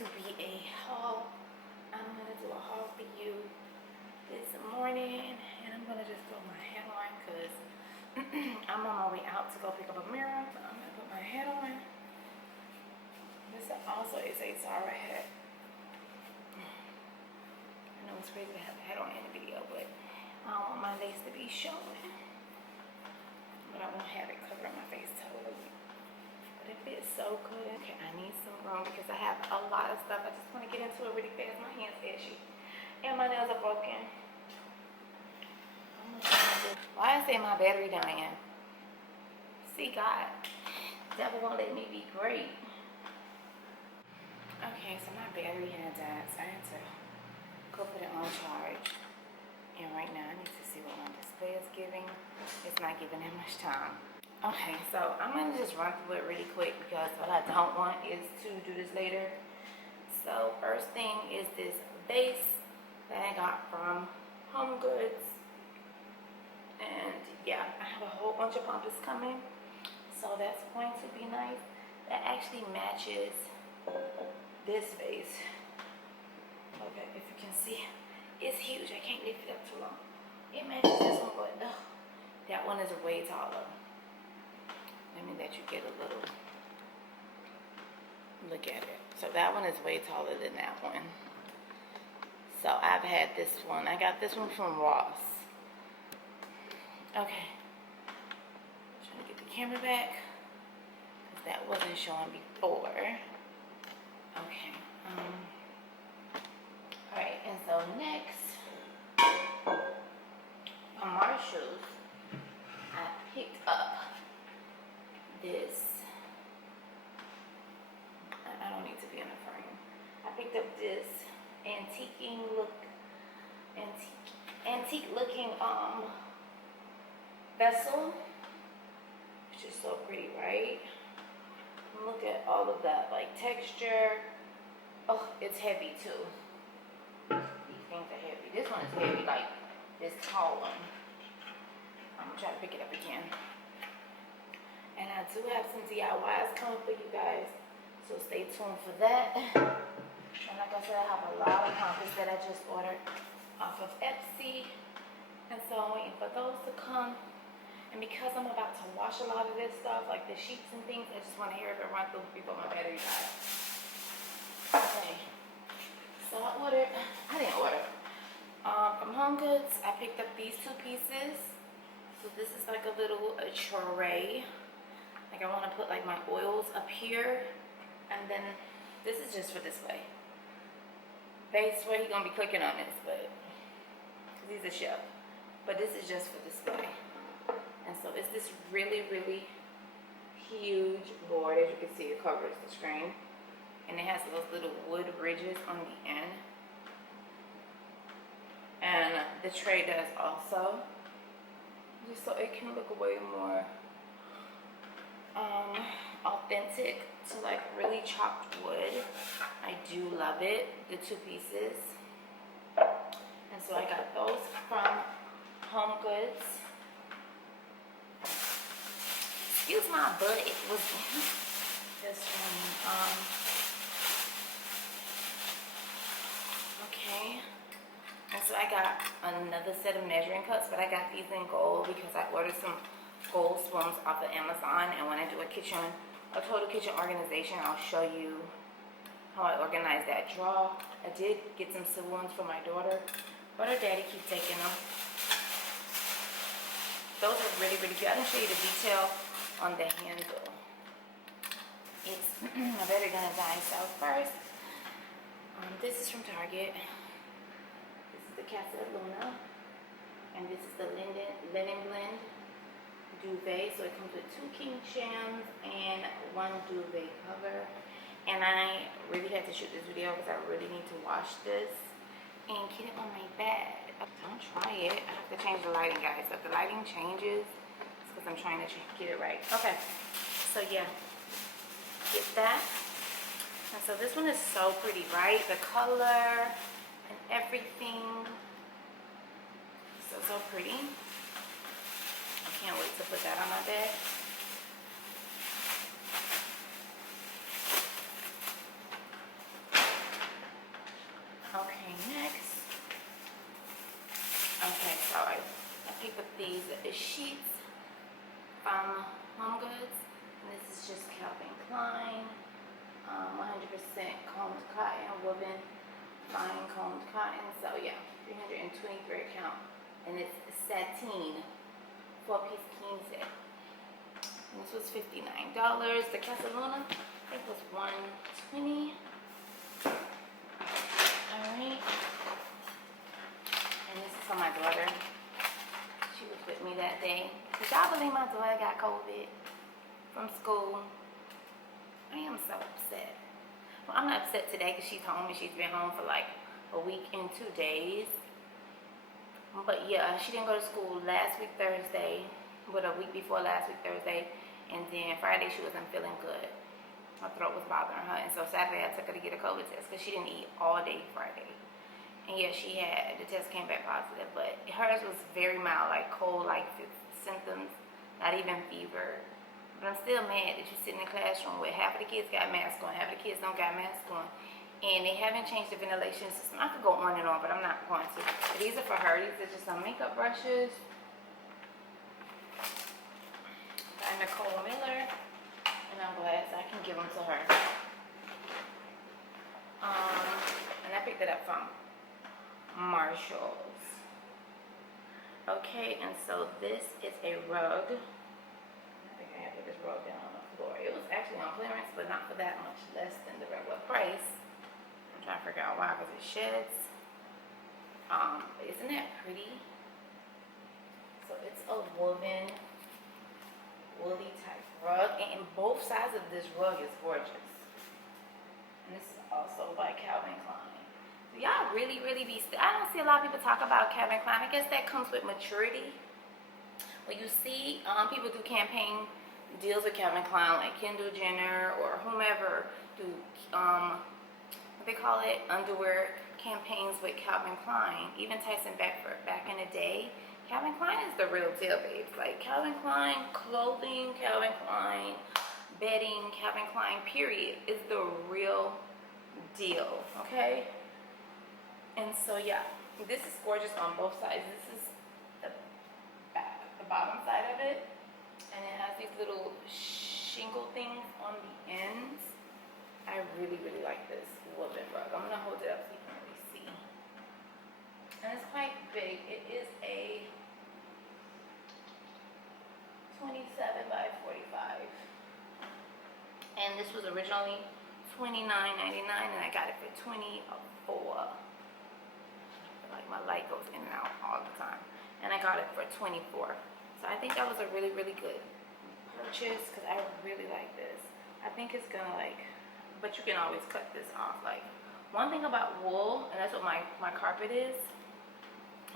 to be a haul. I'm gonna do a haul for you this morning, and I'm gonna just throw my hat on because I'm on my way out to go pick up a mirror. So I'm gonna put my hat on. This also is a Zara hat. I know it's crazy to have a hat on in the video, but I don't want my lace to be showing. But I won't have it covering my face totally. But it fits so good. Okay, I need some room because I have a lot of stuff. I just want to get into it really fast. My hand's itchy. And my nails are broken. Why is it my battery dying? See, God. Devil won't let me be great. Okay, so my battery had died, so I had to go put it on charge. And right now I need to see what my display is giving. It's not giving that much time. Okay, so I'm gonna just run through it really quick because what I don't want is to do this later. So first thing is this vase that I got from HomeGoods. And yeah, I have a whole bunch of bumpers coming. So that's going to be nice. That actually matches this vase. Okay, if you can see, it's huge. I can't lift it up too long. It matches this one, but that one is way taller. Let me let you get a little look at it. So that one is way taller than that one. So I've had this one. I got this one from Ross. Okay. Trying to get the camera back because that wasn't showing before. Okay. Alright, and so next, on Marshalls, I picked up this. I don't need to be in a frame. I picked up this antique looking vessel, which is so pretty, right? And look at all of that, like texture. Oh, it's heavy too. These things are heavy. This one is heavy, like this tall one. I'm gonna try to pick it up again. And I do have some DIYs coming for you guys, so stay tuned for that. And like I said, I have a lot of compass that I just ordered off of Etsy, and so I'm waiting for those to come. And because I'm about to wash a lot of this stuff, like the sheets and things, I just want to hear it run through before my battery dies. Okay, so I didn't order. From HomeGoods, I picked up these two pieces. So this is like a little tray. Like I want to put like my oils up here, and then this is just for display. Base where you're gonna be clicking on this, but cause he's a chef. But this is just for display. And so it's this really, really huge board. As you can see, it covers the screen, and it has those little wood ridges on the end. And the tray does also, just so it can look way more authentic to like really chopped wood. I do love it, the two pieces. And so I got those from HomeGoods. Excuse my butt, it was this one. Okay. And so I got another set of measuring cups, but I got these in gold because I ordered some gold spoons off of Amazon. And when I do a total kitchen organization, I'll show you how I organize that drawer. I did get some silver ones for my daughter, but her daddy keeps taking them. Those are really, really cute. I didn't show you the detail on the handle. It's my battery gonna die. So first, this is from Target. This is the Casa Luna, and this is the linen blend duvet. So it comes with 2 king shams and 1 duvet cover. And I really had to shoot this video because I really need to wash this and get it on my bed. Don't try it. I have to change the lighting, guys. So if the lighting changes, it's because I'm trying to get it right. Okay, so yeah, get that. And so this one is so pretty, right? The color and everything, so pretty. I can't wait to put that on my bed. Okay, next. Okay, so I picked up these sheets from HomeGoods. And this is just Calvin Klein, 100% combed cotton, woven, fine combed cotton. So yeah, 320 thread count, and it's sateen, 4-piece king set. And this was $59. The Casaluna, I think, was $120. All right. And this is for my daughter. She was with me that day. Did y'all believe my daughter got COVID from school? I am so upset. Well, I'm not upset today because she's home and she's been home for like a week and 2 days. But yeah, she didn't go to school last week Thursday, but a week before last week Thursday. And then Friday she wasn't feeling good. Her throat was bothering her. And so Saturday I took her to get a COVID test because she didn't eat all day Friday. And yeah, she had, the test came back positive, but hers was very mild, like cold-like symptoms, not even fever. But I'm still mad that you sit in the classroom where half of the kids got masks on, half of the kids don't got masks on, and they haven't changed the ventilation system. I could go on and on, but I'm not going to. But these are for her. These are just some makeup brushes by Nicole Miller, and I'm glad I can give them to her. And I picked it up from Marshalls. Okay, and so this is a rug. I think I have to put this rug down on the floor. It was actually on clearance, but not for that much less than the regular price. I'm trying to figure out why, because it sheds. Isn't that pretty? So it's a woven, woolly type rug, and both sides of this rug is gorgeous. And this is also by Calvin Klein. Y'all really be, I don't see a lot of people talk about Calvin Klein. I guess that comes with maturity. When you see people do campaign deals with Calvin Klein, like Kendall Jenner or whomever do, what they call it, underwear campaigns with Calvin Klein. Even Tyson Beckford back in the day. Calvin Klein is the real deal, babes. Like Calvin Klein clothing, Calvin Klein bedding, Calvin Klein period is the real deal, okay? And so yeah, this is gorgeous on both sides. This is the back, the bottom side of it, and it has these little shingle things on the ends. I really like this woven rug. I'm gonna hold it up so you can really see. And it's quite big. It is a 27 by 45, and this was originally $29.99, and I got it for $24. Like my light goes in and out all the time, and I got it for $24. So I think that was a really good purchase because I really like this. I think it's gonna but you can always cut this off. Like one thing about wool, and that's what my carpet is,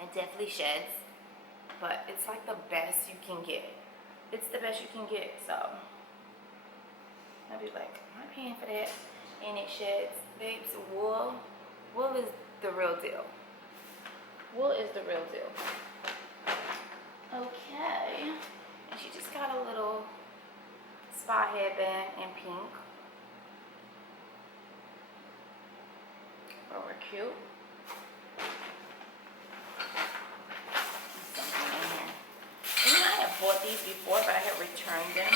it definitely sheds, but it's like the best you can get. It's the best you can get. So I'd be like, am I paying for that? And it sheds, babes. Wool is the real deal. Wool is the real deal. Okay. And she just got a little spa headband in pink. Oh, we're cute. Something in here. And I have bought these before, but I had returned them.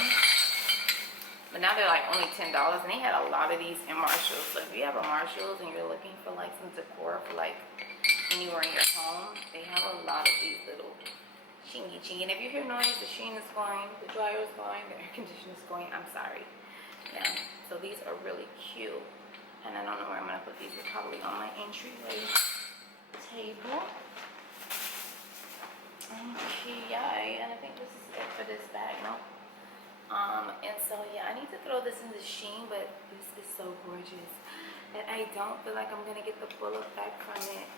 But now they're like only $10, and they had a lot of these in Marshalls. So if you have a Marshalls and you're looking for like some decor for like anywhere in your home, they have a lot of these little chingy. And if you hear noise, the machine is going, the dryer is going, the air conditioner is going. I'm sorry. Yeah. So these are really cute, and I don't know where I'm gonna put these. It's probably on my entryway table. Okay, yeah, and I think this is it for this bag. Nope. And so yeah, I need to throw this in the Shein, but this is so gorgeous, and I don't feel like I'm gonna get the full effect from it.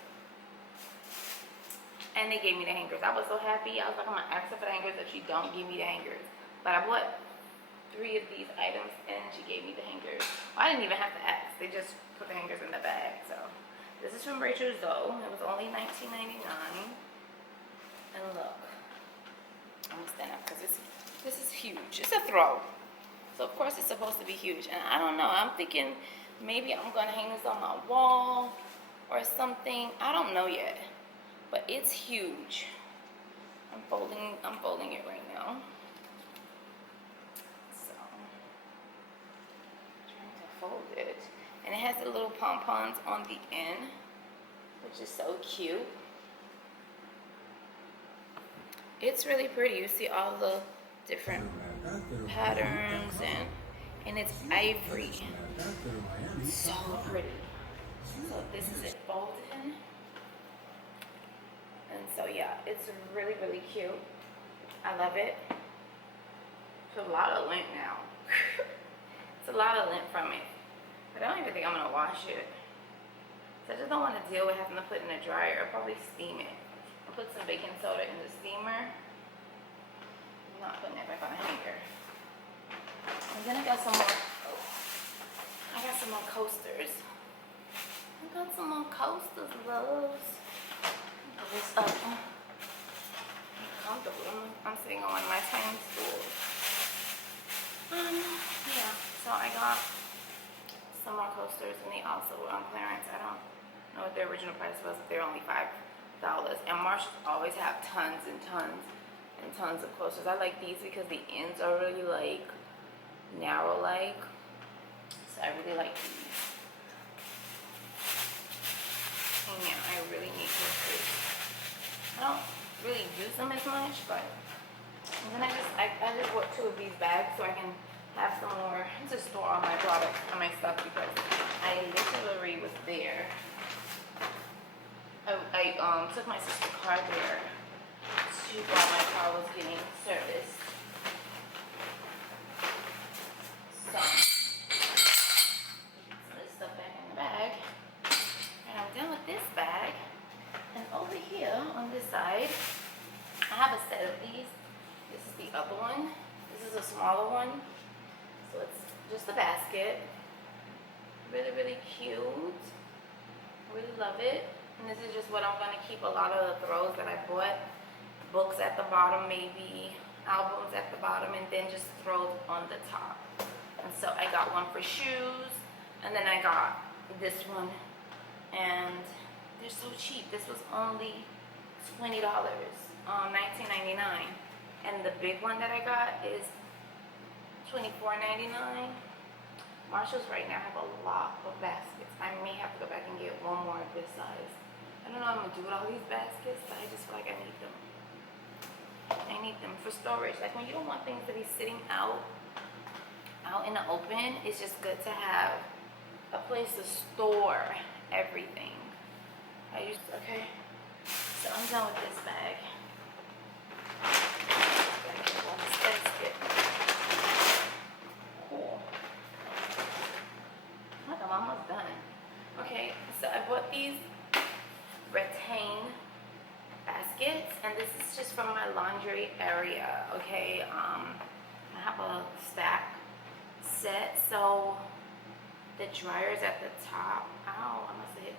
And they gave me the hangers. I was so happy. I was like, I'm gonna ask her for the hangers if she don't give me the hangers. But I bought 3 of these items and she gave me the hangers. Well, I didn't even have to ask. They just put the hangers in the bag. So this is from Rachel Zoe. It was only $19.99. And look, I'm gonna stand up because this is huge. It's a throw. So of course it's supposed to be huge. And I don't know. I'm thinking maybe I'm gonna hang this on my wall, or something. I don't know yet, but it's huge. I'm folding it right now. So I'm trying to fold it, and it has the little pom-poms on the end, which is so cute. It's really pretty. You see all the different patterns, and it's ivory. So pretty. So this is it folded. And so yeah, it's really, really cute. I love it. It's a lot of lint now. It's a lot of lint from it. But I don't even think I'm gonna wash it. So I just don't want to deal with having to put it in the dryer. I'll probably steam it. I'll put some baking soda in the steamer. I'm not putting it back on the hanger. And then I got some more, I got some more coasters. I got some more coasters, loves. This up. I'm comfortable. I'm sitting on my tiny stool. Yeah, so I got some more coasters, and they also were on clearance. I don't know what their original price was, but they're only $5. And Marshalls always have tons and tons and tons of coasters. I like these because the ends are really like narrow, like. So I really like these. And yeah, I really need coasters. I don't really use them as much, but and then I just bought 2 of these bags so I can have some more to store all my products and my stuff, because I literally was there. I took my sister's car there while my car was getting serviced. So this stuff back in the bag, and I'm done with this bag. And over here on this side, I have a set of these. This is the other one. This is a smaller one. So it's just a basket. Really, really cute. Really love it. And this is just what I'm going to keep a lot of the throws that I bought. Books at the bottom, maybe albums at the bottom, and then just throws on the top. And so I got one for shoes, and then I got this one, and they're so cheap. This was only $20, $19.99, and the big one that I got is $24.99. Marshalls right now have a lot of baskets. I may have to go back and get one more of this size. I don't know what I'm gonna do with all these baskets, but I just feel like I need them. I need them for storage. Like when you don't want things to be sitting out in the open, it's just good to have a place to store everything. Okay, so I'm done with this bag. Cool. Look, I'm almost done. Okay, so I bought these rattan baskets, and this is just from my laundry area. Okay, I have a stack set, so the dryer's at the top. Ow, I must have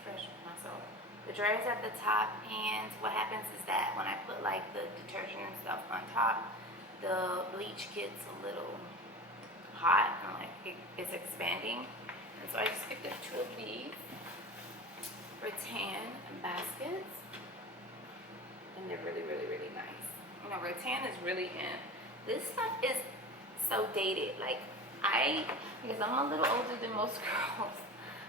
stretched myself. The dryer's at the top, and what happens is that when I put like the detergent and stuff on top, the bleach gets a little hot and like it's expanding. And so I just picked up 2 of these rattan baskets, and they're really, really, really nice. You know, rattan is really in. This stuff is so dated. Like because I'm a little older than most girls,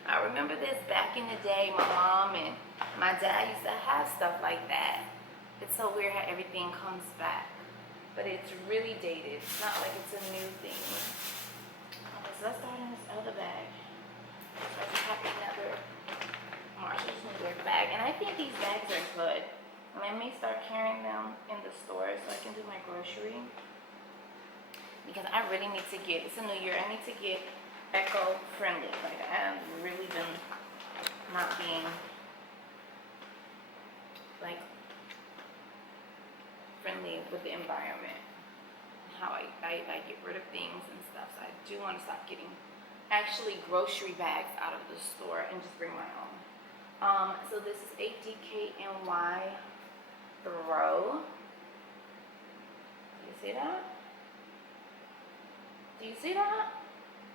I remember this back in the day. My mom and my dad used to have stuff like that. It's so weird how everything comes back, but it's really dated. It's not like it's a new thing. Okay, so let's start in this other bag. So I just have another Marshalls New York bag, and I think these bags are good. And I may start carrying them in the store so I can do my grocery, because I really need to get, it's a new year, I need to get eco-friendly. Like I have really been not being like friendly with the environment, how I get rid of things and stuff. So I do want to stop getting actually grocery bags out of the store and just bring my own. So this is a DKNY throw. Do you see that? Do you see that?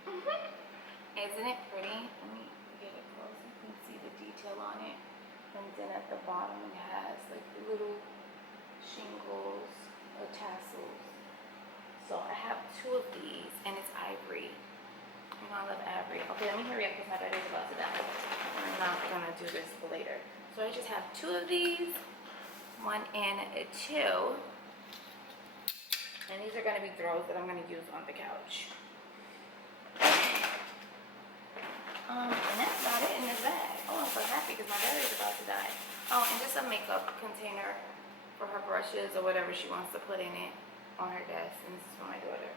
Isn't it pretty? Let me get it close. You can see the detail then at the bottom it has like little shingles or tassels. So I have 2 of these, and it's ivory. You know, I love ivory. Okay, let me hurry up because my battery's about to die. I'm not gonna do this for later. So I just have 2 of these, 1 and 2. And these are gonna be throws that I'm gonna use on the couch. And that's about it in this bag. Oh, I'm so happy because my battery's about to die. Oh, and just a makeup container for her brushes or whatever she wants to put in it on her desk. And this is for my daughter.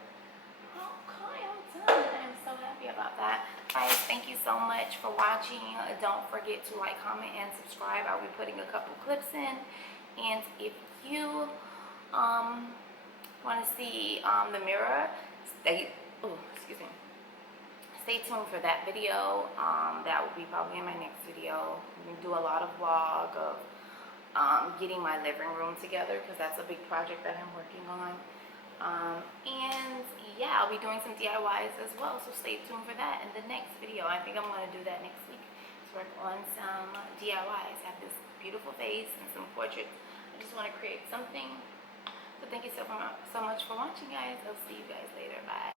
Okay, I'm done. I'm so happy about that. Guys, thank you so much for watching. Don't forget to like, comment, and subscribe. I'll be putting a couple clips in. And if you want to see the mirror, stay tuned for that video. That will be probably in my next video. I'm gonna do a lot of vlog of getting my living room together because that's a big project that I'm working on. And yeah, I'll be doing some DIYs as well, so stay tuned for that in the next video. I think I'm gonna do that next week to work on some DIYs. I have this beautiful vase and some portraits. I just want to create something. So thank you so much for watching, guys. I'll see you guys later. Bye.